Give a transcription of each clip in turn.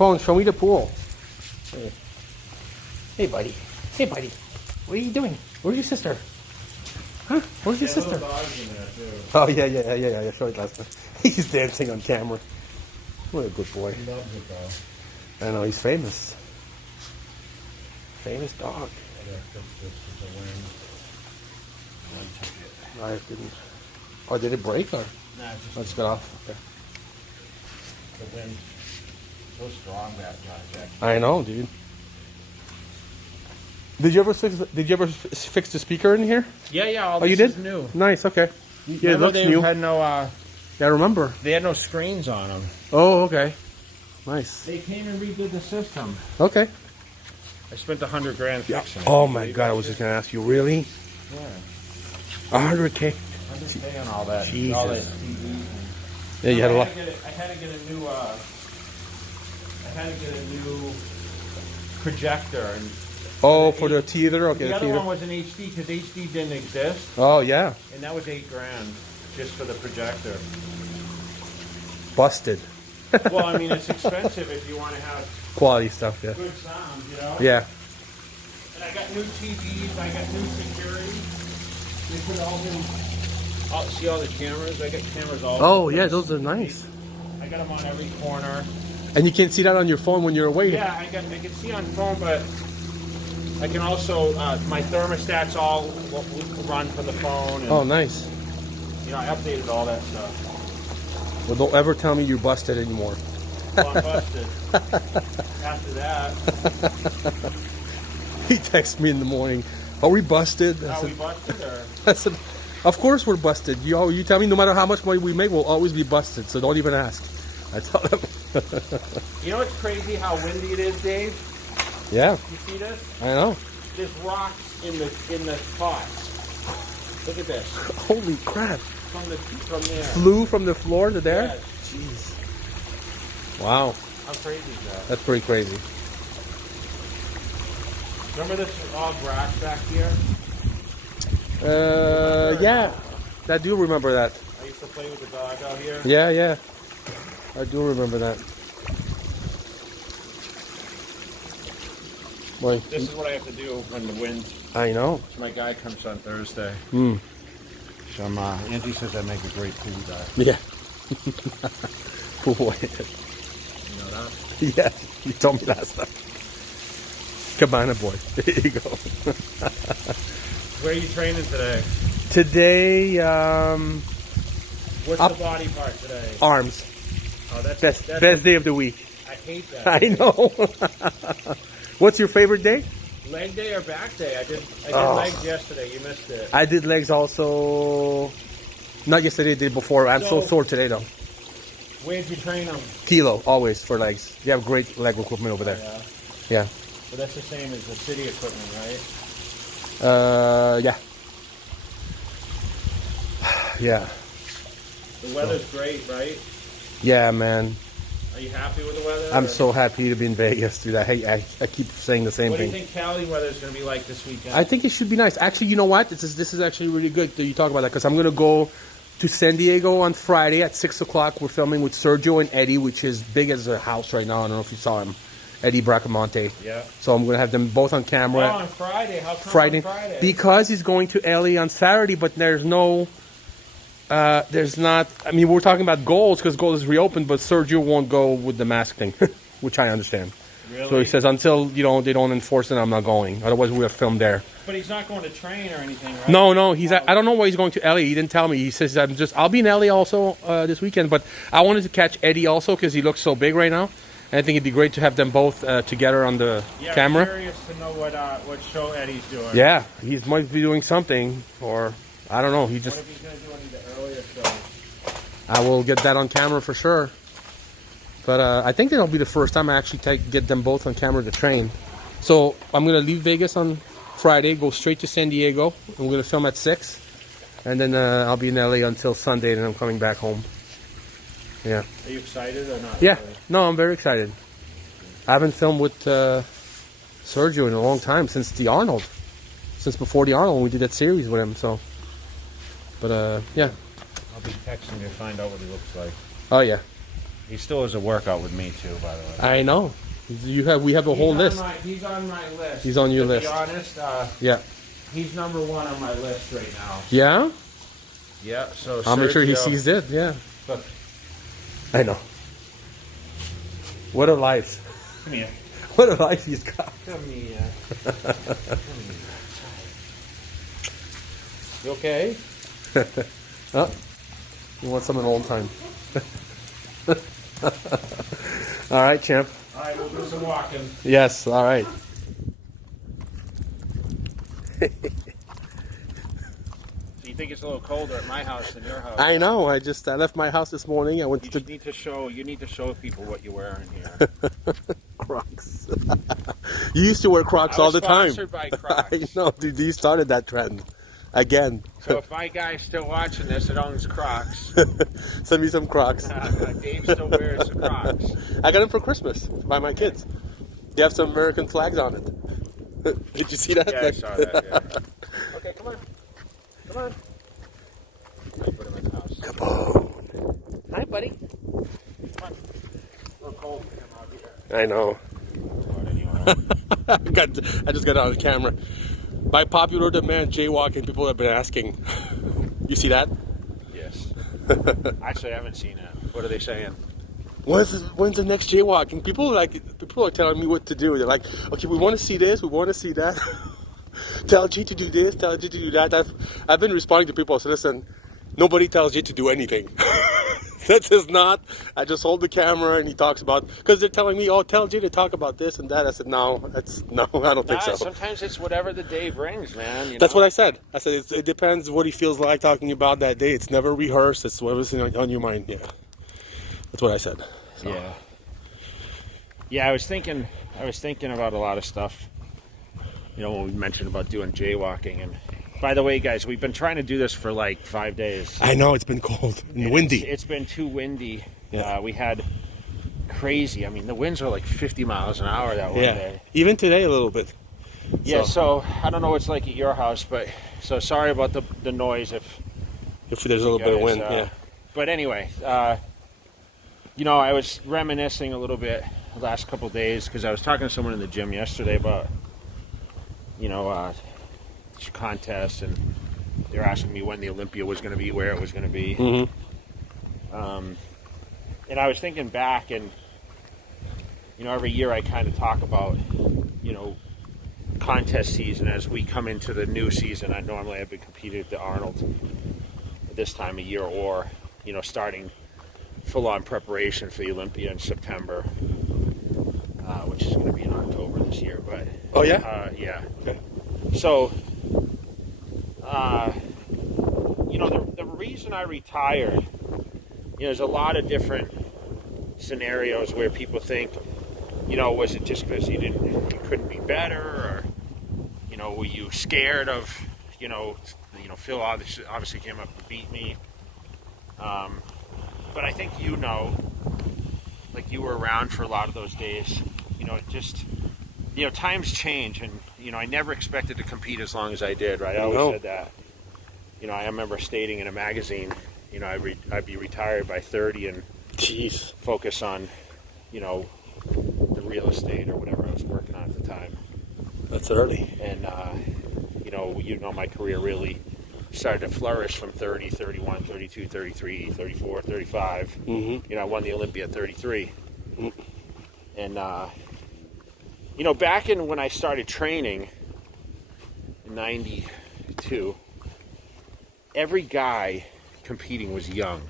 Capone, show me the pool. Hey. Hey, buddy. Hey, buddy. What are you doing? Where's your sister? Huh? Where's your sister? Oh, yeah. Show it last time. He's dancing on camera. What a good boy. He loves it, though. I know, he's famous. Famous dog. I didn't. Oh, did it break or? Nah, just Let's get off. Okay. the wind. So strong that drive. I know, dude. Did you ever fix the speaker in here? Yeah. All Oh, you this did? is new. Nice. Okay. Yeah, it looks they new. had no. Yeah, I remember. They had no screens on them. Oh, okay. Nice. They came and redid the system. Okay. I spent $100 grand fixing it. Oh my God! I was just gonna ask you. Really? Yeah. 100K. 100K on all that. Jesus. All that TV. Yeah, you had a lot. I had to get a new projector. And Oh, for the theater. Okay, the the other theater. one was an HD because HD didn't exist, Oh yeah. and that was $8 grand just for the projector. Busted. Well, I mean, it's expensive if you want to have Quality stuff. Yeah. good sound, you know. Yeah. And I got new TVs. I got new security. They put all in. Oh, see all the cameras? I got cameras all. Oh yeah, those are nice. I got them on every corner. And you can't see that on your phone when you're away. Yeah, I can see on phone, but I can also my thermostats all run from the phone. And, Oh, nice. You know, I updated all that stuff. Well, don't ever tell me you're busted anymore. Well, I'm busted. After that, He texted me in the morning. Are we busted? are we busted or? I said, of course we're busted. You tell me no matter how much money we make, we'll always be busted. So don't even ask. I tell them. You know, it's crazy how windy it is, Dave. Yeah, You see this? I know. There's rocks in the pots. Look at this. Holy crap. From there. Flew from the floor to there? Yes. Jeez. Wow. How crazy is that? That's pretty crazy. Remember this was all grass back here? Yeah. I do remember that. I used to play with the dog out here. Yeah. I do remember that. Boy, This is what I have to do when the wind. I know. My guy comes on Thursday. Hmm. Some Angie says I make a great food guy. Yeah. Boy. You know that? Yeah, you told me last time. Cabana boy. There you go. Where are you training today? Today, What's up- the body part today? arms. Oh, that's Best day of the week. I hate that. I know. What's your favorite day? Leg day or back day? I did Oh. legs yesterday. You missed it. I did legs also. Not yesterday, did before. I'm so So- sore today though. Where'd you train them? Kilo, always for legs. You have great leg equipment over there. Yeah. Yeah. But that's the same as the city equipment, right? Yeah. Yeah. The weather's great, right? Yeah, man. Are you happy with the weather? I'm or- so happy to be in Vegas, dude. I keep saying the same What do you thing. think Cali weather is going to be like this weekend? I think it should be nice. Actually, you know what? This is actually really good that you talk about that because I'm gonna go to San Diego on Friday at 6 o'clock. We're filming with Sergio and Eddie, which is big as a house right now. I don't know if you saw him, Eddie Bracamonte. Yeah. So I'm gonna have them both on Oh, camera. on Friday. How come Friday, on Friday? because he's going to LA on Saturday, but there's no. There's not. I mean, we're talking about Goals because Goals is reopened, but Sergio won't go with the mask thing, which I understand. Really? So he says until they don't enforce it, I'm not going. Otherwise, we'll film there. But he's not going to train or anything, right? No. He's. I don't know why he's going to LA. He didn't tell me. He says I'll be in LA also this weekend. But I wanted to catch Eddie also because he looks so big right now, and I think it'd be great to have them both together on the camera. I'm curious to know what show Eddie's doing. Yeah, he might be doing something, or I don't know. He just. What if he's going to do any of the earlier shows? I will get that on camera for sure. But I think that'll be the first time I actually get them both on camera to train. So I'm going to leave Vegas on Friday, go straight to San Diego. I'm going to film at 6. And then I'll be in LA until Sunday, and then I'm coming back home. Yeah. Are you excited or not? Yeah. Really? No, I'm very excited. I haven't filmed with Sergio in a long time, since the Arnold. Since before the Arnold, when we did that series with him. So, but yeah. I'll be texting you to find out what he looks like. Oh, yeah. He still has a workout with me too, by the way. I know. We have a whole list. He's on my list. He's on your list. To be honest, yeah. he's number 1 on my list right now. Yeah? Yeah, so I'll make sure he Sergio- sees it, yeah. Look, I know. What a life. come here. What a life he's got. Come here. You okay? Oh, you want some in old time. All right, champ. All right, we'll do some walking. Yes, all right. So you think it's a little colder at my house than your house? I know. I left my house this morning. I went You to need to show people what you're wearing here. Crocs. You used to wear Crocs all the time. Sponsored by Crocs. I know, dude. You started that trend again. So if my guy's still watching this that owns Crocs, Send me some Crocs. Dave still wears the Crocs. I got them for Christmas by my kids. They have some American flags on it. Did you see that? Yeah, I saw that. Yeah. Okay, come on. Come on. I put him in the house. Come on. Hi, buddy. Come on. A little cold for him out here. I know. I just got it on camera. By popular demand, jaywalking, people have been asking. You see that? Yes. Actually, I haven't seen it. What are they saying? When's the next jaywalking? People are telling me what to do. They're like, okay, we want to see this, we want to see that. Tell G to do this, tell G to do that. I've been responding to people. So listen, nobody tells G to do anything. That's just not. I just hold the camera and he talks about, because they're telling me, oh, tell G to talk about this and that. I said, no, I don't think so. Sometimes it's whatever the day brings, man. You know? That's what I said. I said it depends what he feels like talking about that day. It's never rehearsed. It's whatever's on your mind. Yeah, that's what I said. So. Yeah. Yeah, I was thinking about a lot of stuff. You know, when we mentioned about doing jaywalking. And by the way, guys, we've been trying to do this for like 5 days. I know it's been cold and windy. It's been too windy. Yeah. We had crazy. I mean, the winds were like 50 miles an hour that one day. Even today a little bit. Yeah. So I don't know what it's like at your house, but so sorry about the noise if there's a little bit of wind. Yeah. But anyway, you know, I was reminiscing a little bit the last couple of days because I was talking to someone in the gym yesterday about, you know, contests, and they're asking me when the Olympia was going to be, where it was going to be. Mm-hmm. And I was thinking back, and, you know, every year I kind of talk about, you know, contest season as we come into the new season. I normally have been competing at the Arnold this time of year, or, you know, starting full-on preparation for the Olympia in September, which is going to be in October this year. But oh yeah, yeah. Okay. So, you know, the reason I retired, you know, there's a lot of different scenarios where people think, you know, was it just because you couldn't be better, or, you know, were you scared of, you know, Phil obviously came up to beat me. But I think, you know, like you were around for a lot of those days, you know, it just, you know, times change, and, you know, I never expected to compete as long as I did, right? I always said that. You know, I remember stating in a magazine, you know, I'd be retired by 30 and focus on, you know, the real estate or whatever I was working on at the time. That's early. And, you know, my career really started to flourish from 30, 31, 32, 33, 34, 35. Mm-hmm. You know, I won the Olympia at 33. Mm-hmm. And, you know, back in when I started training in 92, every guy competing was young.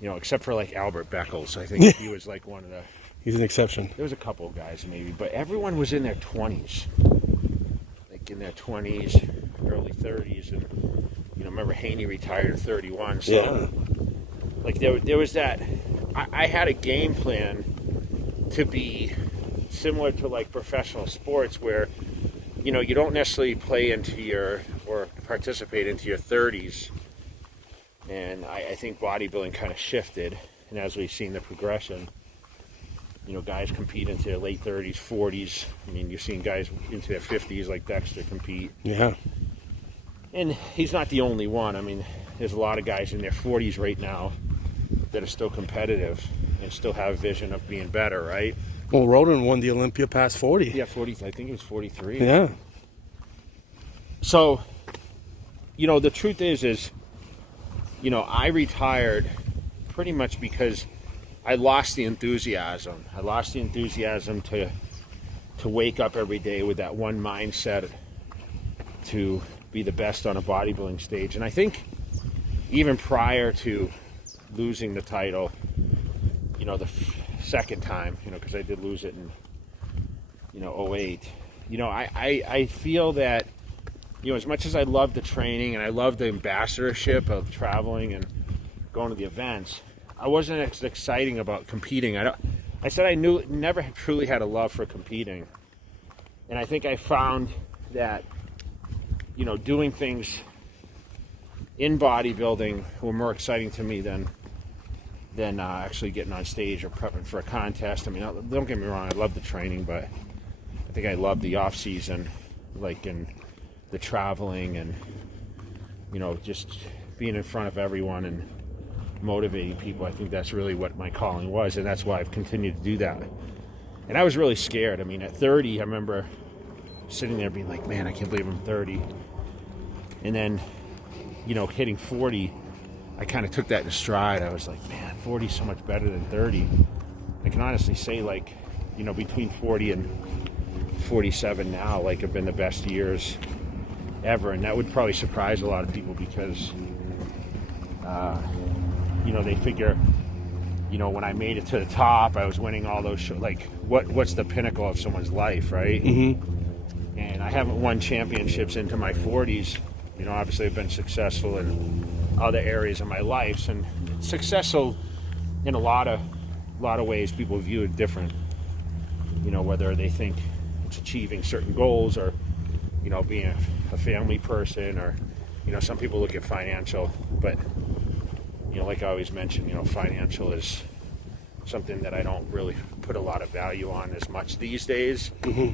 You know, except for like Albert Beckles. I think he was like one of the... He's an exception. There was a couple of guys maybe, but everyone was in their 20s. Like in their 20s, early 30s. And, you know, remember Haney retired at 31. So, yeah. Like there was that... I had a game plan to be similar to like professional sports where, you know, you don't necessarily play into your... or participate into your 30s. And I think bodybuilding kind of shifted. And as we've seen the progression... You know, guys compete into their late 30s, 40s. I mean, you're seeing guys into their 50s like Dexter compete. Yeah. And he's not the only one. I mean, there's a lot of guys in their 40s right now that are still competitive and still have vision of being better, right? Well, Roden won the Olympia past 40. Yeah, 40. I think it was 43. Yeah. So, the truth is, I retired pretty much because I lost the enthusiasm. I lost the enthusiasm to wake up every day with that one mindset to be the best on a bodybuilding stage. And I think even prior to losing the title, the second time, because I did lose it in 08, I feel that, as much as I love the training and I love the ambassadorship of traveling and going to the events, I wasn't as exciting about competing. I said I never truly had a love for competing. And I think I found that, doing things in bodybuilding were more exciting to me than actually getting on stage or prepping for a contest. I mean, don't get me wrong, I love the training, but I think I love the off season, like in the traveling and, just being in front of everyone and motivating people. I think that's really what my calling was, and that's why I've continued to do that. And I was really scared. I mean, at 30, I remember sitting there being like, man, I can't believe I'm 30. And then, hitting 40, I kind of took that in stride. I was like, man, 40 is so much better than 30. I can honestly say, like, between 40 and 47 now, like, have been the best years ever. And that would probably surprise a lot of people because, they figure, when I made it to the top, I was winning all those shows. Like, what's the pinnacle of someone's life, right? Mm-hmm. And I haven't won championships into my 40s. Obviously I've been successful in other areas of my life, and successful in a lot of ways. People view it different, whether they think it's achieving certain goals or, being a family person, or, some people look at financial, but, like I always mention, financial is something that I don't really put a lot of value on as much these days. Mm-hmm.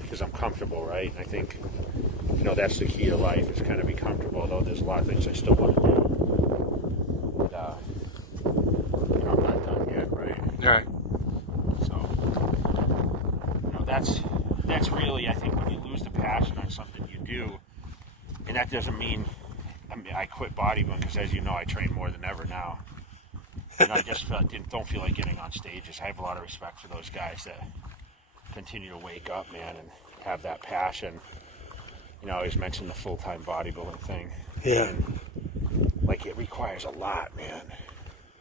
Because I'm comfortable, right? I think, that's the key to life, is kind of be comfortable, although there's a lot of things I still want to do. But, I'm not done yet, right? Right. So, that's really, I think, when you lose the passion on something you do, and that doesn't mean, I quit bodybuilding, because as you know, I train more than ever now. And I just don't feel like getting on stages. I have a lot of respect for those guys that continue to wake up, man, and have that passion. I always mention the full-time bodybuilding thing. Yeah. And, it requires a lot, man.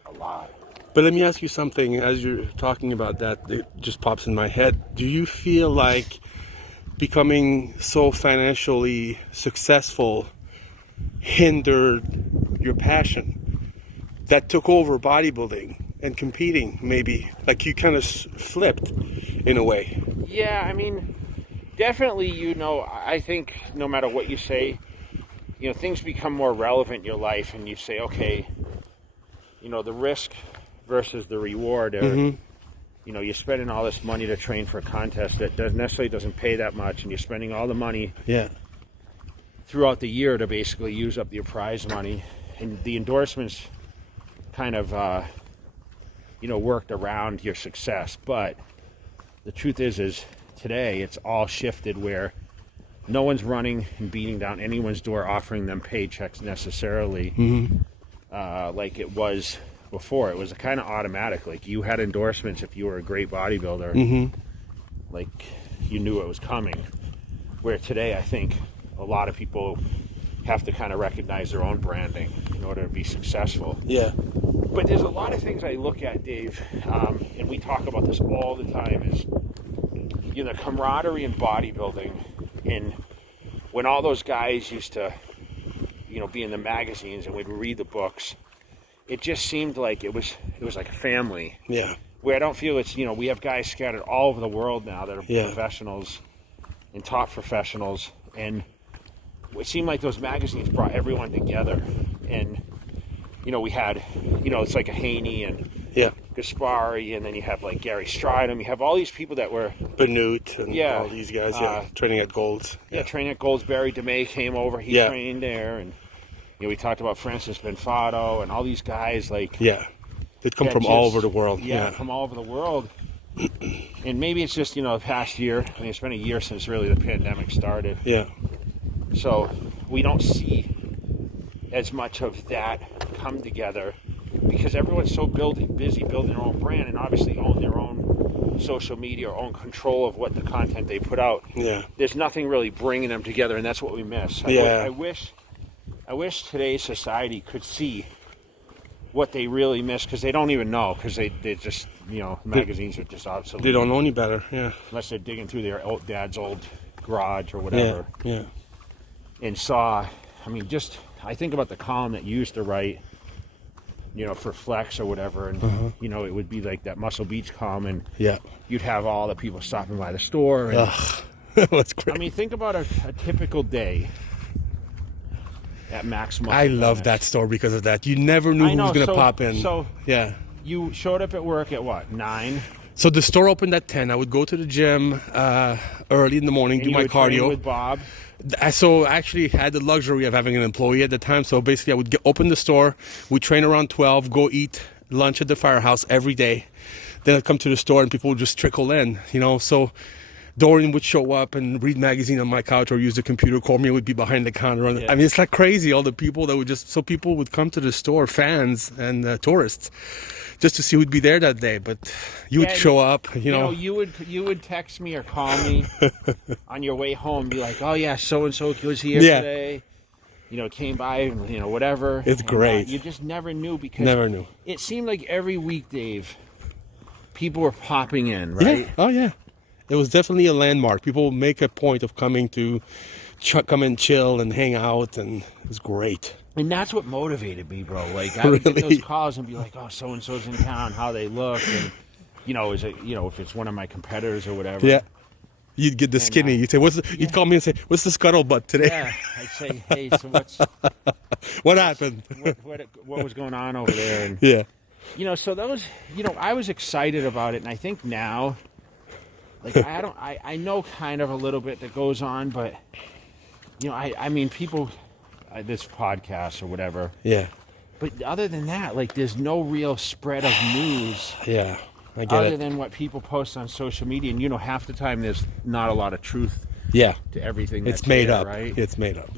A lot. But let me ask you something. As you're talking about that, it just pops in my head. Do you feel like becoming so financially successful hindered your passion that took over bodybuilding and competing, maybe? Like, you kind of flipped in a way. Yeah, I mean, definitely, I think no matter what you say, things become more relevant in your life, and you say, okay, the risk versus the reward, or, Mm-hmm. You're spending all this money to train for a contest that necessarily doesn't pay that much, and you're spending all the money throughout the year to basically use up your prize money, and the endorsements kind of, worked around your success. But the truth is today it's all shifted where no one's running and beating down anyone's door offering them paychecks necessarily. Mm-hmm. Like it was before. It was kind of automatic. Like, you had endorsements if you were a great bodybuilder. Mm-hmm. Like, you knew it was coming. Where today, I think a lot of people have to kind of recognize their own branding in order to be successful. Yeah. But there's a lot of things I look at, Dave, and we talk about this all the time, is, the camaraderie in bodybuilding. And when all those guys used to, be in the magazines and we'd read the books, it just seemed like it was like a family. Yeah. Where I don't feel it's, we have guys scattered all over the world now that are professionals and top professionals. And it seemed like those magazines brought everyone together. And, we had, it's like a Haney and Gaspari, and then you have like Gary Stridham. You have all these people that were Benute and all these guys, training at Gold's. Training at Gold's. Barry DeMay came over. He trained there, and You know, we talked about Francis Benfato and all these guys like Yeah. They'd come from all over the world. Yeah, from all over the world. And maybe it's just, you know, the past year. I mean, it's been a year since really the pandemic started. Yeah. So we don't see as much of that come together because everyone's so busy building their own brand and obviously own their own social media or own control of what the content they put out. Yeah. There's nothing really bringing them together, and that's what we miss. I wish today's society could see what they really miss, because they don't even know, because they just, you know, magazines are just obsolete. They don't know any better, yeah. Unless they're digging through their dad's old garage or whatever. Yeah. And I think about the column that you used to write, you know, for Flex or whatever, and, you know, it would be like that Muscle Beach column, and you'd have all the people stopping by the store. And, that's great. I mean, think about a typical day at Max Muscle. I love that store because of that. You never knew who was going to pop in. So, yeah. You showed up at work at what, 9? So the store opened at 10. I would go to the gym early in the morning, do my cardio. Train with Bob. So I actually had the luxury of having an employee at the time. So basically I would open the store, we'd train around 12, go eat lunch at the firehouse every day. Then I'd come to the store and people would just trickle in, you know. So Dorian would show up and read magazine on my couch or use the computer. Cormier would be behind the counter. Yeah. I mean, it's like crazy, all the people that would so people would come to the store, fans and tourists, just to see who'd be there that day. But you would show up, you know. You would text me or call me on your way home, be like, oh yeah, so-and-so was here today. You know, came by, and, you know, whatever. It's great. You just never knew, because it seemed like every week, Dave, people were popping in, right? Yeah. Oh yeah. It was definitely a landmark. People make a point of coming to come and chill and hang out, and it was great. And that's what motivated me, bro. Like, I would get those calls and be like, oh, so-and-so's in town, how they look, and, you know, is it, you know, if it's one of my competitors or whatever. Yeah. You'd get the skinny. You'd say, you'd call me and say, what's the scuttlebutt today? Yeah. I'd say, hey, so what happened? What was going on over there? And, you know, so those, you know, I was excited about it, and I think now, like, I know kind of a little bit that goes on, but, you know, I mean, people, this podcast or whatever. Yeah. But other than that, like, there's no real spread of news. Yeah, I get it. Other than what people post on social media. And, you know, half the time there's not a lot of truth to everything that's made up, right? It's made up,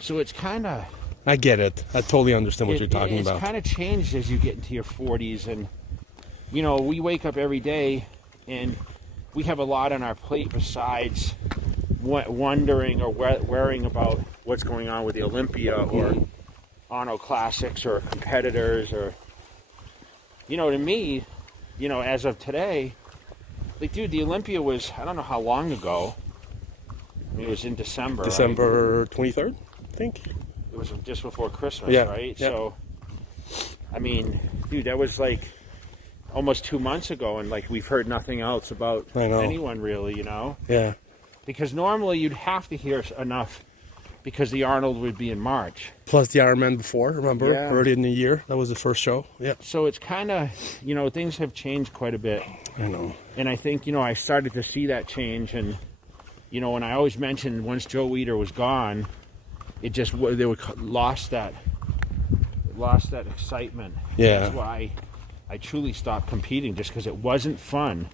So it's kind of... I get it. I totally understand what you're talking about. It's kind of changed as you get into your 40s. And, you know, we wake up every day and we have a lot on our plate besides wondering or worrying about what's going on with the Olympia or Arnold Classics or competitors, or, you know, to me, you know, as of today, like, dude, the Olympia was, I don't know how long ago. I mean, it was in December. December 23rd, I think. It was just before Christmas, right? Yeah. So, I mean, dude, that was like almost 2 months ago, and like we've heard nothing else about anyone really, you know? Yeah. Because normally you'd have to hear enough, because the Arnold would be in March. Plus the Ironman before, remember? Yeah. Early in the year. That was the first show. Yeah. So it's kind of, you know, things have changed quite a bit. I know. And I think, you know, I started to see that change. And, you know, when I always mentioned once Joe Weider was gone, it just, they lost that excitement. Yeah. That's why I truly stopped competing, just because it wasn't fun.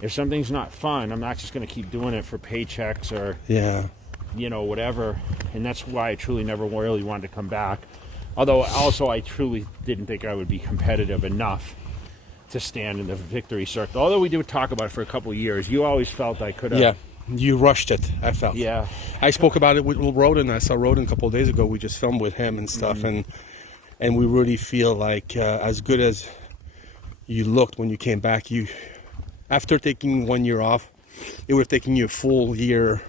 If something's not fun, I'm not just going to keep doing it for paychecks or, you know, whatever. And that's why I truly never really wanted to come back. Although also I truly didn't think I would be competitive enough to stand in the victory circle. Although we did talk about it for a couple of years, you always felt I could have. Yeah, you rushed it, I felt. Yeah. I spoke about it with Roden. I saw Roden a couple of days ago. We just filmed with him and stuff. And we really feel like as good as you looked when you came back, after taking 1 year off, it would have taken you a full year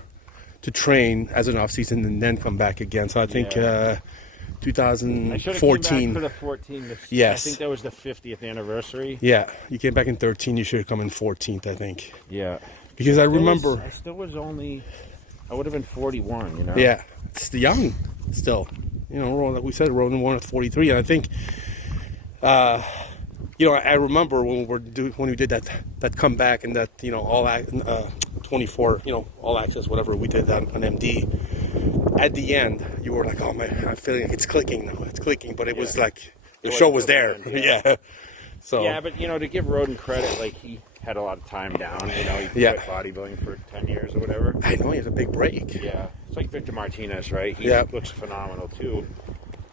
to train as an off season and then come back again. So I think 2014. I should have came back for the 14. Yes. I think that was the 50th anniversary. Yeah, you came back in 13. You should have come in 14th, I think. Yeah. Because I remember. I still was only. I would have been 41. You know. Yeah, it's young still. You know, like we said, Roden won at 43, and I think. You know, I remember when we did that comeback and that, you know, 24, you know, all access, whatever we did on MD. at the end, you were like, oh man, I'm feeling like it's clicking now. It's clicking, but it was like the It show was was there. the end, So yeah, but you know, to give Roden credit, like he had a lot of time down. You know, he quit bodybuilding for 10 years or whatever. I know he has a big break. Yeah, it's like Victor Martinez, right? He looks phenomenal too.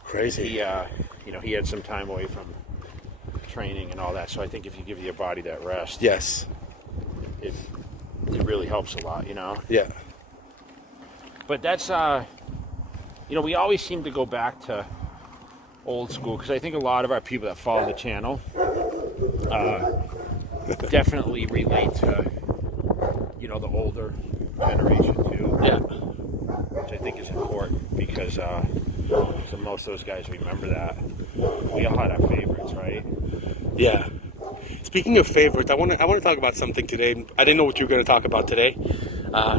Crazy. He, you know, he had some time away from training and all that. So I think if you give your body that rest, Yes. it really helps a lot. You know. Yeah. But that's you know, we always seem to go back to old school because I think a lot of our people that follow the channel definitely relate to, you know, the older generation too. Yeah. Which I think is important because so most of those guys remember that. We all had our favorites, right? Yeah. Speaking of favorites, I want to talk about something today. I didn't know what you were going to talk about today,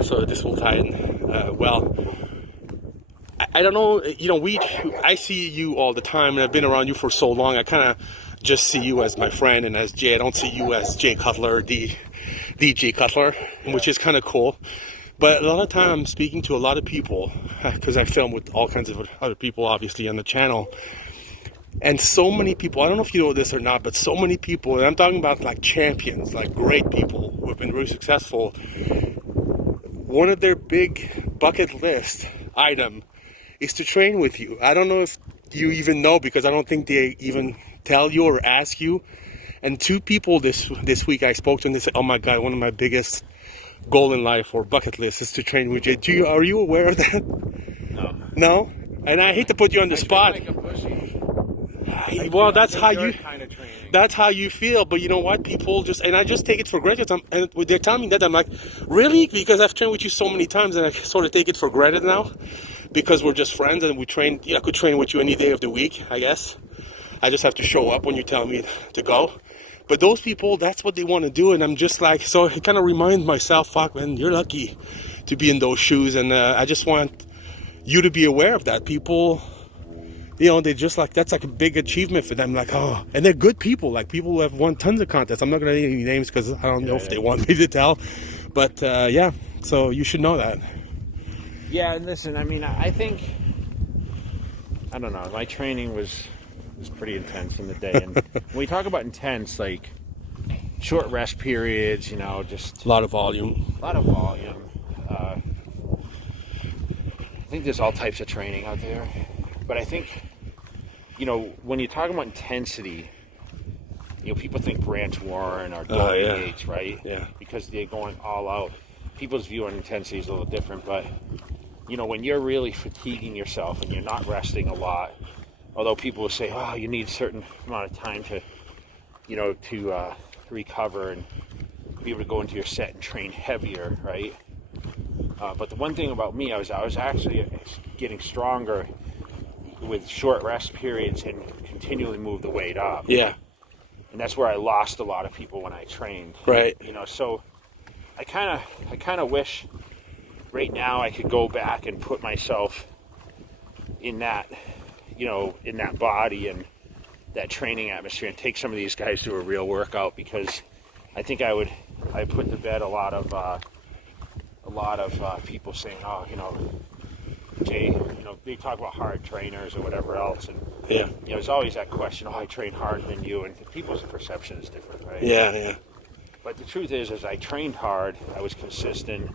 so this will tie in well. I don't know, you know, I see you all the time, and I've been around you for so long. I kind of just see you as my friend and as Jay. I don't see you as Jay Cutler, DJ Cutler, which is kind of cool. But a lot of time I'm speaking to a lot of people, because I film with all kinds of other people, obviously, on the channel. And so many people, I don't know if you know this or not, but so many people, and I'm talking about like champions, like great people who have been really successful. One of their big bucket list item is to train with you. I don't know if you even know, because I don't think they even tell you or ask you. And two people this week I spoke to, and they said, oh my God, one of my biggest goal in life or bucket list is to train with Jay. Are you aware of that? No. No? And I hate to put you on the spot. Well, that's how you... That's how you feel, but you know what? People just, and I just take it for granted. And they're telling me that, I'm like, really? Because I've trained with you so many times, and I sort of take it for granted now, because we're just friends, and we train. I could train with you any day of the week, I guess. I just have to show up when you tell me to go. But those people, that's what they want to do, and I'm just like, so I kind of remind myself, fuck, man, you're lucky to be in those shoes, and I just want you to be aware of that. People, you know, they just like, that's like a big achievement for them. Like, oh, and they're good people, like people who have won tons of contests. I'm not going to name any names because I don't know if they want me to tell. But yeah, so you should know that. Yeah, and listen, I mean, I think, I don't know, my training was pretty intense in the day. And when we talk about intense, like short rest periods, you know, just a lot of volume. A lot of volume. I think there's all types of training out there. But I think, you know, when you're talking about intensity, you know, people think Branch Warren or Dorian Yates, right? Yeah. Because they're going all out. People's view on intensity is a little different, but, you know, when you're really fatiguing yourself and you're not resting a lot, although people will say, oh, you need a certain amount of time to, you know, to recover and be able to go into your set and train heavier, right? But the one thing about me, I was actually getting stronger with short rest periods and continually move the weight up. Yeah. And that's where I lost a lot of people when I trained. Right. You know, so I kind of wish right now I could go back and put myself in that, you know, in that body and that training atmosphere and take some of these guys to a real workout, because I think I put to bed a lot of people saying, oh, you know, Jay, you know, they talk about hard trainers or whatever else, and you know, there's always that question, oh, I train harder than you, and people's perception is different, right? Yeah. But the truth is I trained hard, I was consistent,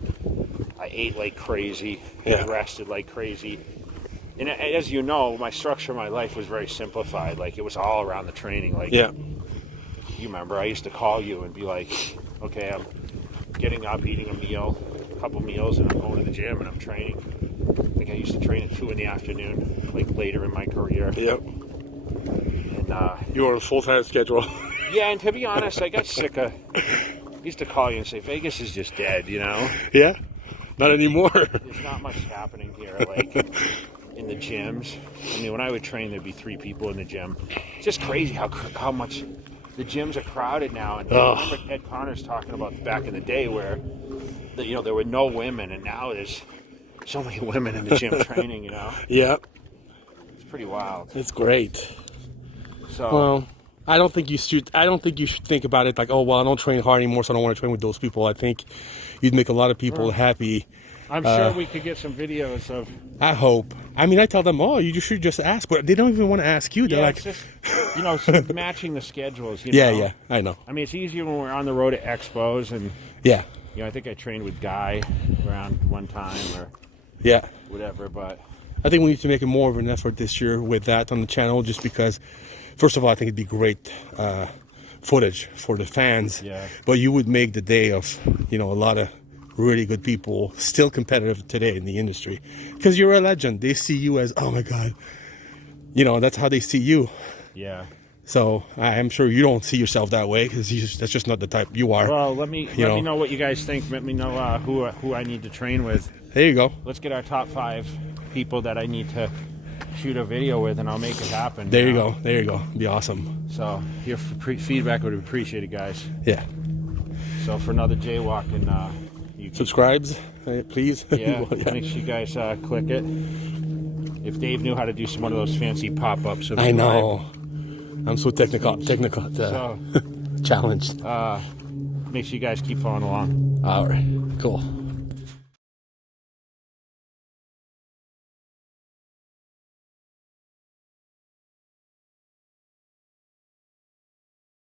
I ate like crazy, rested like crazy, and as you know, my structure of my life was very simplified. Like, it was all around the training. Like, you remember, I used to call you and be like, okay, I'm getting up, eating a couple meals, and I'm going to the gym and I'm training. Like, I used to train at 2 in the afternoon, like later in my career. Yep. And you were on a full-time schedule. Yeah, and to be honest, I got sick of, I used to call you and say, Vegas is just dead, you know? Yeah? Not anymore. There's not much happening here, like, in the gyms. I mean, when I would train, there'd be 3 people in the gym. It's just crazy how much the gyms are crowded now. And I remember Ed Connors talking about back in the day where, you know, there were no women, and now there's so many women in the gym training, you know? Yeah. It's pretty wild. It's great. So, well, I don't think you should think about it like, oh, well, I don't train hard anymore, so I don't want to train with those people. I think you'd make a lot of people happy I'm sure we could get some videos of. I hope. I mean, I tell them, oh, you should just ask, but they don't even want to ask you. They're like, it's just, you know, so matching the schedules. You yeah, know? yeah, I know. I mean, it's easier when we're on the road at expos, and Yeah, you know, I think I trained with Guy around one time or yeah. whatever, but I think we need to make more of an effort this year with that on the channel, just because, first of all, I think it'd be great footage for the fans. Yeah. But you would make the day of, you know, a lot of really good people still competitive today in the industry, because you're a legend. They see you as, oh my God, you know, that's how they see you. yeah. So I'm sure you don't see yourself that way, because that's just not the type you are. Well, let me know what you guys think. Let me know who I need to train with. There you go. Let's get our top 5 people that I need to shoot a video with, and I'll make it happen. There you go. There you go. Be awesome. So your feedback would be appreciated, guys. Yeah. So for another jaywalking, you Subscribes, please. Yeah, Yeah. make sure you guys click it. If Dave knew how to do one of those fancy pop-ups, I know. I'm so technical challenged. Make sure you guys keep following along. All right, cool.